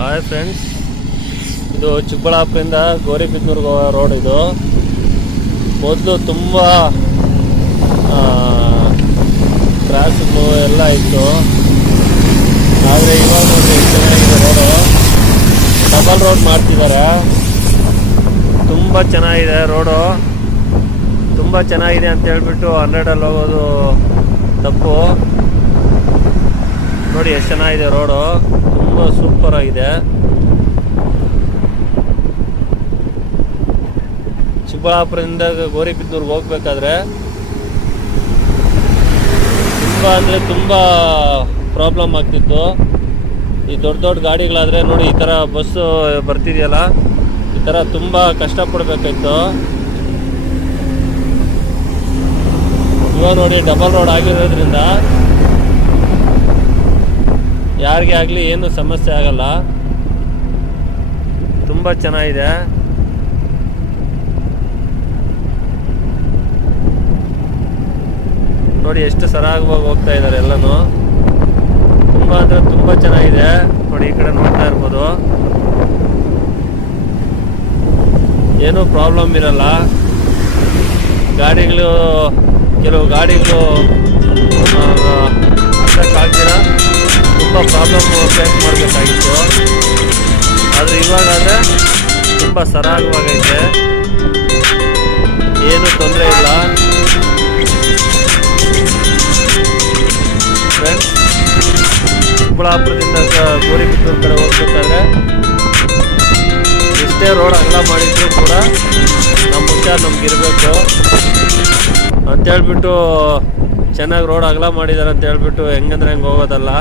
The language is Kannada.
ಹಾಯ್ ಫ್ರೆಂಡ್ಸ್, ಇದು ಚಿಕ್ಕಬಳ್ಳಾಪುರದಿಂದ ಗೌರಿಬಿದನೂರಿಗೆ ಹೋಗೋ ರೋಡ್. ಇದು ಮೊದಲು ತುಂಬ ಕ್ರಾಸ್ಗಳು ಎಲ್ಲ ಇತ್ತು, ಆದರೆ ಇವಾಗ ನೋಡಿ ಚೆನ್ನಾಗಿದೆ ರೋಡು. ಡಬಲ್ ರೋಡ್ ಮಾಡ್ತಿದ್ದಾರೆ, ತುಂಬ ಚೆನ್ನಾಗಿದೆ ರೋಡು. ತುಂಬ ಚೆನ್ನಾಗಿದೆ ಅಂತ ಹೇಳ್ಬಿಟ್ಟು 100ಅಲ್ಲಿ ಹೋಗೋದು ತಪ್ಪು. ನೋಡಿ ಎಷ್ಟು ಚೆನ್ನಾಗಿದೆ ರೋಡು, ತುಂಬ ಸೂಪರ್ ಆಗಿದೆ. ಚಿಕ್ಕಬಳ್ಳಾಪುರದಿಂದ ಗೌರಿಬಿದನೂರಿಗೆ ಹೋಗ್ಬೇಕಾದ್ರೆ ತುಂಬ ಅಂದರೆ ತುಂಬ ಪ್ರಾಬ್ಲಮ್ ಆಗ್ತಿತ್ತು. ಈ ದೊಡ್ಡ ದೊಡ್ಡ ಗಾಡಿಗಳಾದರೆ ನೋಡಿ, ಈ ಥರ ಬಸ್ಸು ಬರ್ತಿದೆಯಲ್ಲ, ಈ ಥರ ತುಂಬ ಕಷ್ಟಪಡಬೇಕಾಯ್ತು. ಇವಾಗ ನೋಡಿ ಡಬಲ್ ರೋಡ್ ಆಗಿರೋದ್ರಿಂದ ಯಾರಿಗೆ ಆಗಲಿ ಏನು ಸಮಸ್ಯೆ ಆಗಲ್ಲ, ತುಂಬ ಚೆನ್ನಾಗಿದೆ. ನೋಡಿ ಎಷ್ಟು ಸರಾಗವಾಗಿ ಹೋಗ್ತಾ ಇದ್ದಾರೆ ಎಲ್ಲನೂ, ತುಂಬ ಅಂದರೆ ತುಂಬ ಚೆನ್ನಾಗಿದೆ. ನೋಡಿ ಈ ಕಡೆ ನೋಡ್ತಾ ಇರ್ಬೋದು, ಏನೂ ಪ್ರಾಬ್ಲಮ್ ಇರಲ್ಲ. ಗಾಡಿಗಳು, ಕೆಲವು ಗಾಡಿಗಳು ಆಗ್ದಿರ ತುಂಬ ಪ್ರಾಬ್ಲಮ್ ಫೇಸ್ ಮಾಡಬೇಕಾಗಿತ್ತು, ಆದರೆ ಇವಾಗಾದರೆ ತುಂಬ ಸರಾಗವಾಗೈತೆ, ಏನೂ ತೊಂದರೆ ಇಲ್ಲ. ಫ್ರೆಂಡ್ಸ್, ಚಿಕ್ಕಬಳ್ಳಾಪುರದಿಂದ ಗೌರಿಬಿದನೂರು ಕಡೆ ಹೋಗ್ಬೇಕಾದ್ರೆ ಎಷ್ಟೇ ರೋಡ್ ಅಗಲ ಮಾಡಿದ್ರು ಕೂಡ ನಮ್ಮ ಹುಷಾರು ನಮಗಿರಬೇಕು ಅಂತೇಳ್ಬಿಟ್ಟು, ಚೆನ್ನಾಗಿ ರೋಡ್ ಅಗಲ ಮಾಡಿದ್ದಾರೆ ಅಂತ ಹೇಳ್ಬಿಟ್ಟು ಹೆಂಗಂದ್ರೆ ಹೆಂಗೆ ಹೋಗೋದಲ್ಲ.